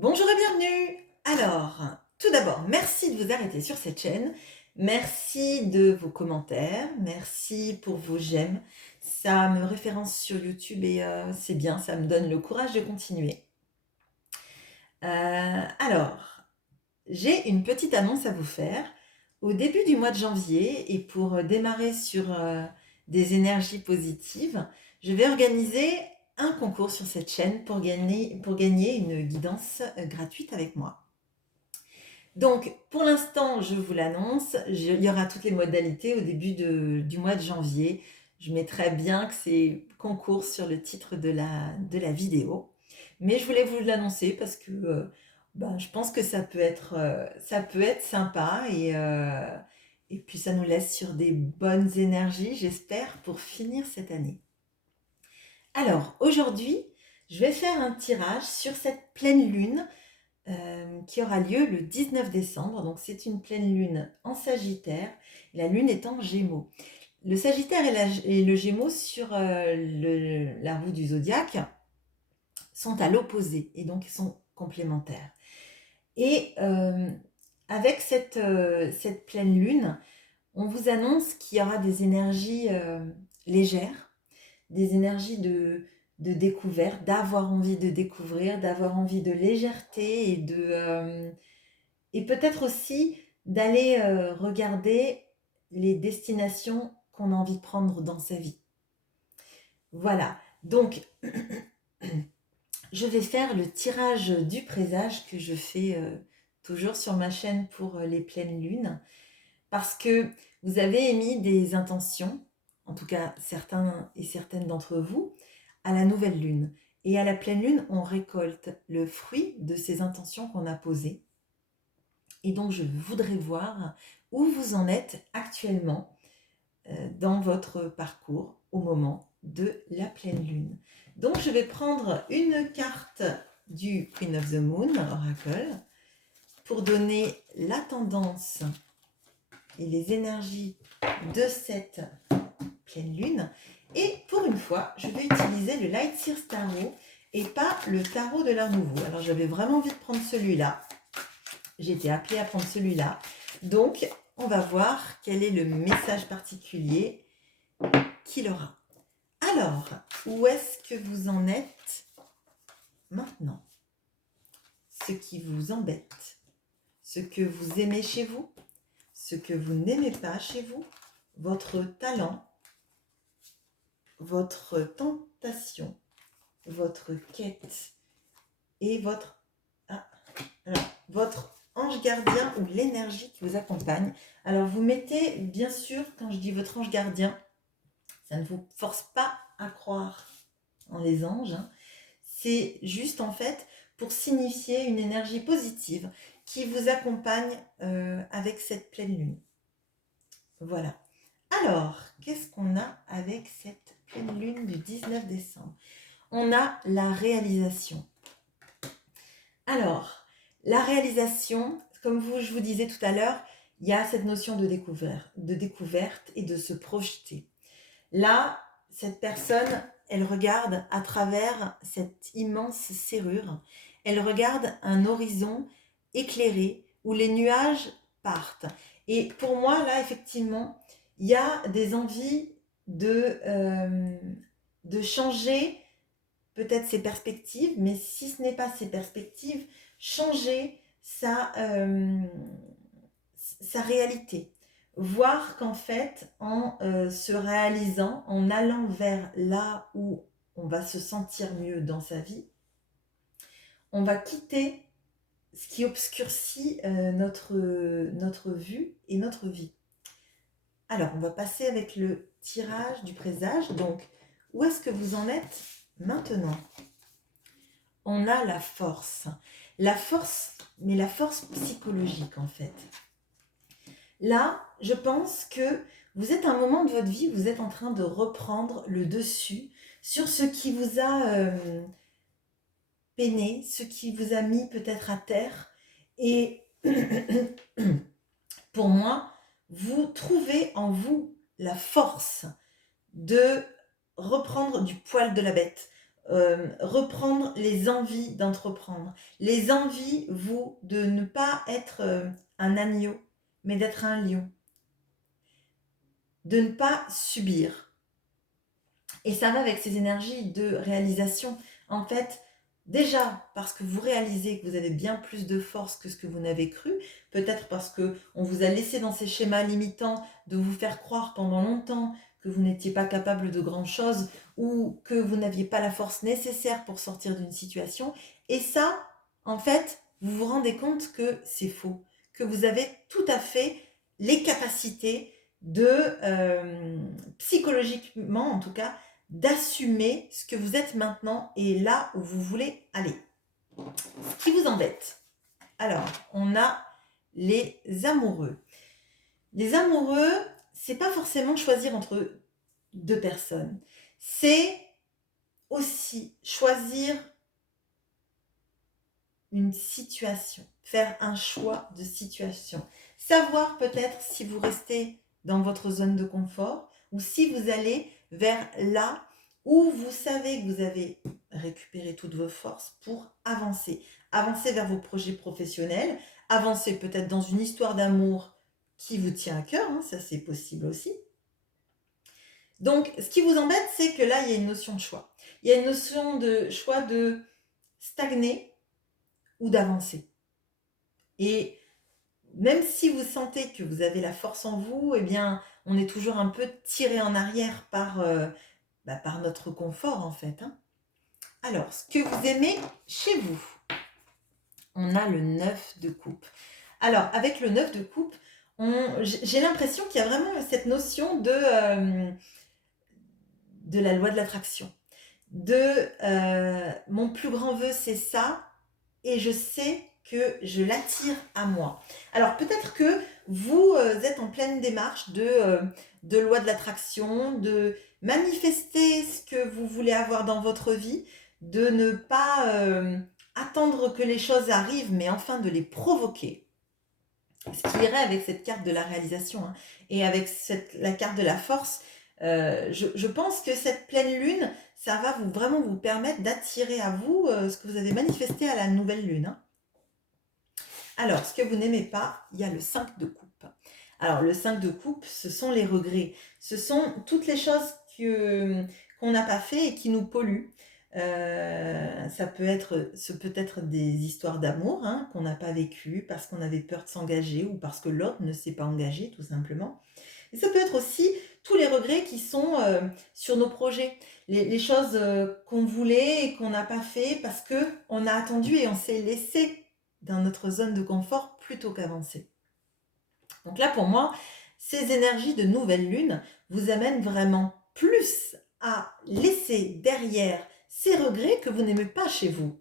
Bonjour et bienvenue. Alors, tout d'abord, merci de vous arrêter sur cette chaîne. Merci de vos commentaires. Merci pour vos j'aime. Ça me référence sur YouTube et c'est bien, ça me donne le courage de continuer. Alors, j'ai une petite annonce à vous faire. Au début du mois de janvier et pour démarrer sur des énergies positives, je vais organiser un concours sur cette chaîne pour gagner une guidance gratuite avec moi. Donc, pour l'instant, je vous l'annonce, il y aura toutes les modalités au début du mois de janvier. Je mettrai bien que c'est concours sur le titre de la vidéo. Mais je voulais vous l'annoncer parce que je pense que ça peut être sympa et puis ça nous laisse sur des bonnes énergies, j'espère, pour finir cette année. Alors, aujourd'hui, je vais faire un tirage sur cette pleine lune qui aura lieu le 19 décembre. Donc c'est une pleine lune en Sagittaire, la lune est en Gémeaux. Le Sagittaire et le Gémeaux sur la roue du zodiaque sont à l'opposé et donc ils sont complémentaires. Et avec cette pleine lune, on vous annonce qu'il y aura des énergies légères, des énergies de découverte, d'avoir envie de découvrir, d'avoir envie de légèreté et peut-être aussi d'aller regarder les destinations qu'on a envie de prendre dans sa vie. Voilà, donc je vais faire le tirage du présage que je fais toujours sur ma chaîne pour les pleines lunes, parce que vous avez émis des intentions, en tout cas certains et certaines d'entre vous, à la nouvelle lune. Et à la pleine lune, on récolte le fruit de ces intentions qu'on a posées. Et donc, je voudrais voir où vous en êtes actuellement dans votre parcours au moment de la pleine lune. Donc, je vais prendre une carte du Queen of the Moon, Oracle, pour donner la tendance et les énergies de cette pleine lune. Et pour une fois, je vais utiliser le Light Sears Tarot et pas le tarot de l'art nouveau. Alors, j'avais vraiment envie de prendre celui-là. J'ai été appelée à prendre celui-là. Donc, on va voir quel est le message particulier qu'il aura. Alors, où est-ce que vous en êtes maintenant? Ce qui vous embête, ce que vous aimez chez vous, ce que vous n'aimez pas chez vous, votre talent, votre tentation, votre quête et votre ange gardien ou l'énergie qui vous accompagne. Alors vous mettez, bien sûr, quand je dis votre ange gardien, ça ne vous force pas à croire en les anges, hein. C'est juste en fait pour signifier une énergie positive qui vous accompagne avec cette pleine lune. Voilà. Alors, qu'est-ce qu'on a avec cette pleine lune du 19 décembre? On a la réalisation. Alors, la réalisation, comme je vous disais tout à l'heure, il y a cette notion de découverte et de se projeter. Là, cette personne, elle regarde à travers cette immense serrure, elle regarde un horizon éclairé où les nuages partent. Et pour moi, là, effectivement, il y a des envies de changer peut-être ses perspectives, mais si ce n'est pas ses perspectives, changer sa réalité. Voir qu'en fait, en se réalisant, en allant vers là où on va se sentir mieux dans sa vie, on va quitter ce qui obscurcit notre vue et notre vie. Alors, on va passer avec le tirage du présage. Donc, où est-ce que vous en êtes maintenant? On a la force. La force, mais la force psychologique en fait. Là, je pense que vous êtes à un moment de votre vie, vous êtes en train de reprendre le dessus sur ce qui vous a peiné, ce qui vous a mis peut-être à terre. Et pour moi, vous trouvez en vous la force de reprendre du poil de la bête, reprendre les envies d'entreprendre. Les envies, vous, de ne pas être un agneau, mais d'être un lion. De ne pas subir. Et ça va avec ces énergies de réalisation. En fait, déjà, parce que vous réalisez que vous avez bien plus de force que ce que vous n'avez cru, peut-être parce qu'on vous a laissé dans ces schémas limitants de vous faire croire pendant longtemps que vous n'étiez pas capable de grandes choses ou que vous n'aviez pas la force nécessaire pour sortir d'une situation. Et ça, en fait, vous vous rendez compte que c'est faux, que vous avez tout à fait les capacités de, psychologiquement en tout cas, d'assumer ce que vous êtes maintenant et là où vous voulez aller. Ce qui vous embête. Alors, on a les amoureux. Les amoureux, c'est pas forcément choisir entre deux personnes. C'est aussi choisir une situation, faire un choix de situation. Savoir peut-être si vous restez dans votre zone de confort ou si vous allez vers là où vous savez que vous avez récupéré toutes vos forces pour avancer. Avancer vers vos projets professionnels, avancer peut-être dans une histoire d'amour qui vous tient à cœur, hein, ça c'est possible aussi. Donc, ce qui vous embête, c'est que là, il y a une notion de choix. Il y a une notion de choix de stagner ou d'avancer. Et même si vous sentez que vous avez la force en vous, eh bien, on est toujours un peu tiré en arrière par notre confort, en fait. Hein. Alors, ce que vous aimez chez vous, on a le 9 de coupe. Alors, avec le 9 de coupe, j'ai l'impression qu'il y a vraiment cette notion de la loi de l'attraction. Mon plus grand vœu, c'est ça, et je sais que je l'attire à moi. Alors peut-être que vous êtes en pleine démarche de loi de l'attraction, de manifester ce que vous voulez avoir dans votre vie, de ne pas attendre que les choses arrivent, mais enfin de les provoquer. Ce qui irait avec cette carte de la réalisation hein, et avec la carte de la force, je pense que cette pleine lune, ça va vraiment vous permettre d'attirer à vous ce que vous avez manifesté à la nouvelle lune. Hein. Alors, ce que vous n'aimez pas, il y a le 5 de coupe. Alors, le 5 de coupe, ce sont les regrets. Ce sont toutes les choses qu'on n'a pas fait et qui nous polluent. Ce peut être des histoires d'amour hein, qu'on n'a pas vécues parce qu'on avait peur de s'engager ou parce que l'autre ne s'est pas engagé, tout simplement. Et ça peut être aussi tous les regrets qui sont sur nos projets, les choses qu'on voulait et qu'on n'a pas fait parce qu'on a attendu et on s'est laissé dans notre zone de confort plutôt qu'avancer. Donc là, pour moi, ces énergies de nouvelle lune vous amènent vraiment plus à laisser derrière ces regrets que vous n'aimez pas chez vous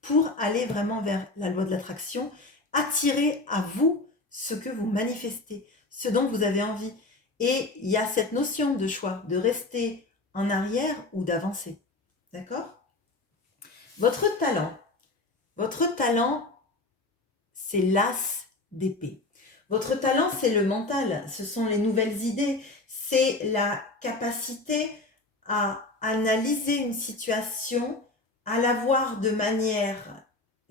pour aller vraiment vers la loi de l'attraction, attirer à vous ce que vous manifestez, ce dont vous avez envie. Et il y a cette notion de choix, de rester en arrière ou d'avancer. D'accord ? Votre talent, c'est l'as d'épée. Votre talent, c'est le mental, ce sont les nouvelles idées, c'est la capacité à analyser une situation, à la voir de manière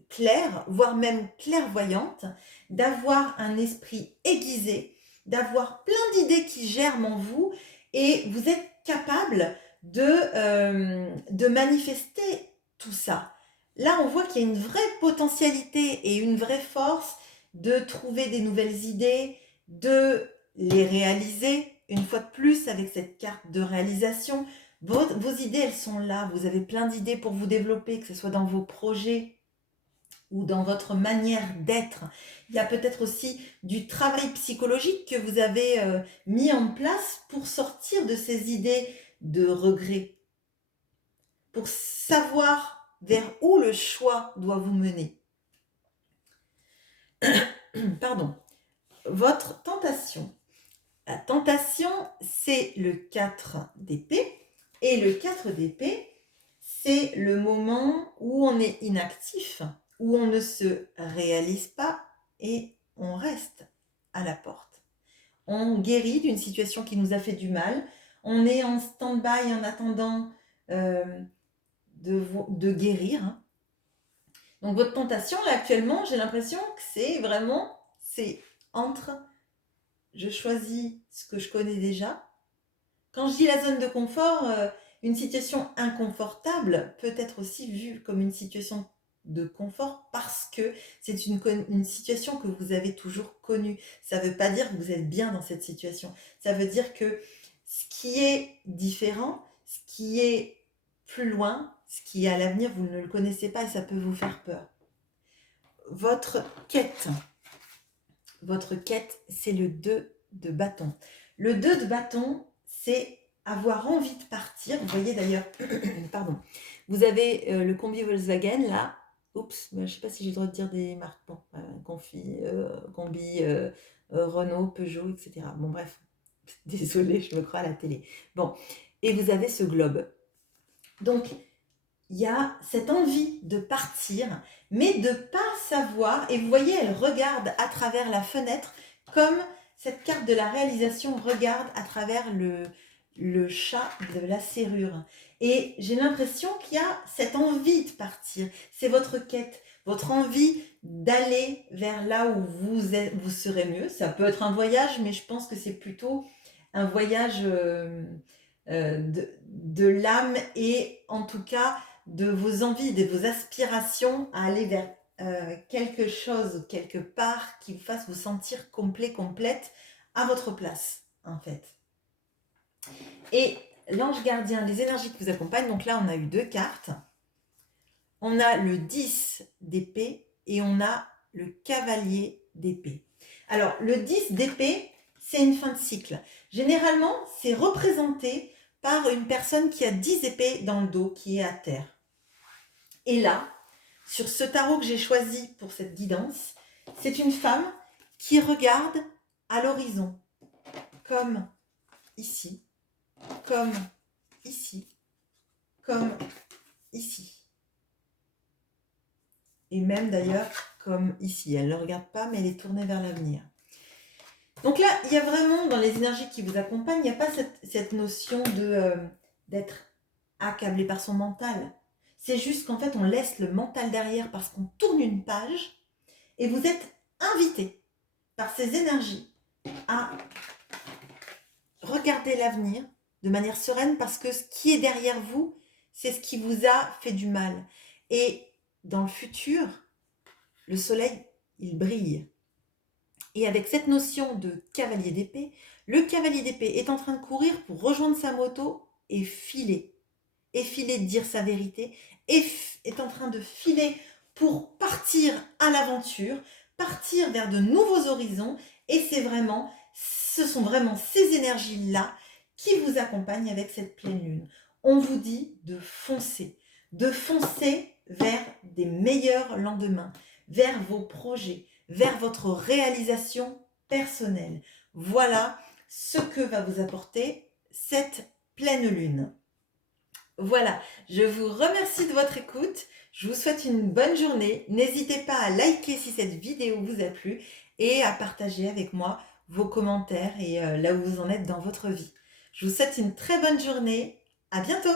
claire, voire même clairvoyante, d'avoir un esprit aiguisé, d'avoir plein d'idées qui germent en vous et vous êtes capable de manifester tout ça. Là, on voit qu'il y a une vraie potentialité et une vraie force de trouver des nouvelles idées, de les réaliser, une fois de plus avec cette carte de réalisation. Vos idées, elles sont là, vous avez plein d'idées pour vous développer, que ce soit dans vos projets ou dans votre manière d'être. Il y a peut-être aussi du travail psychologique que vous avez mis en place pour sortir de ces idées de regret, pour savoir vers où le choix doit vous mener. Pardon. Votre tentation. La tentation, c'est le 4 d'épée. Et le 4 d'épée, c'est le moment où on est inactif, où on ne se réalise pas et on reste à la porte. On guérit d'une situation qui nous a fait du mal. On est en stand-by en attendant de guérir, hein. Donc votre tentation, là, actuellement, j'ai l'impression que c'est entre je choisis ce que je connais déjà. Quand je dis la zone de confort, une situation inconfortable peut être aussi vue comme une situation de confort parce que c'est une situation que vous avez toujours connue. Ça ne veut pas dire que vous êtes bien dans cette situation. Ça veut dire que ce qui est différent, ce qui est plus loin, ce qui est à l'avenir, vous ne le connaissez pas et ça peut vous faire peur. Votre quête, c'est le 2 de bâton. Le 2 de bâton, c'est avoir envie de partir. Vous voyez d'ailleurs, pardon, vous avez le combi Volkswagen là. Oups, je ne sais pas si j'ai le droit de dire des marques. Bon, combi, Renault, Peugeot, etc. Bon, bref, désolée, je me crois à la télé. Bon, et vous avez ce globe. Donc, il y a cette envie de partir, mais de ne pas savoir. Et vous voyez, elle regarde à travers la fenêtre, comme cette carte de la réalisation regarde à travers le chat de la serrure. Et j'ai l'impression qu'il y a cette envie de partir. C'est votre quête, votre envie d'aller vers là où vous serez mieux. Ça peut être un voyage, mais je pense que c'est plutôt un voyage de l'âme et en tout cas de vos envies, de vos aspirations à aller vers quelque chose, quelque part qui vous fasse vous sentir complet, complète à votre place, en fait. Et l'ange gardien, les énergies qui vous accompagnent, donc là, on a eu 2 cartes. On a le 10 d'épée et on a le cavalier d'épée. Alors, le 10 d'épée, c'est une fin de cycle. Généralement, c'est représenté par une personne qui a 10 épées dans le dos, qui est à terre. Et là, sur ce tarot que j'ai choisi pour cette guidance, c'est une femme qui regarde à l'horizon, comme ici, comme ici, comme ici. Et même d'ailleurs comme ici. Elle ne le regarde pas, mais elle est tournée vers l'avenir. Donc là, il y a vraiment, dans les énergies qui vous accompagnent, il n'y a pas cette notion d'être accablé par son mental. C'est juste qu'en fait, on laisse le mental derrière parce qu'on tourne une page et vous êtes invité par ces énergies à regarder l'avenir de manière sereine parce que ce qui est derrière vous, c'est ce qui vous a fait du mal. Et dans le futur, le soleil, il brille. Et avec cette notion de cavalier d'épée, le cavalier d'épée est en train de courir pour rejoindre sa moto et filer. Et filer, dire sa vérité, et est en train de filer pour partir à l'aventure, partir vers de nouveaux horizons. Et ce sont vraiment ces énergies-là qui vous accompagnent avec cette pleine lune. On vous dit de foncer vers des meilleurs lendemains, vers vos projets, vers votre réalisation personnelle. Voilà ce que va vous apporter cette pleine lune. Voilà, je vous remercie de votre écoute. Je vous souhaite une bonne journée. N'hésitez pas à liker si cette vidéo vous a plu et à partager avec moi vos commentaires et là où vous en êtes dans votre vie. Je vous souhaite une très bonne journée. À bientôt!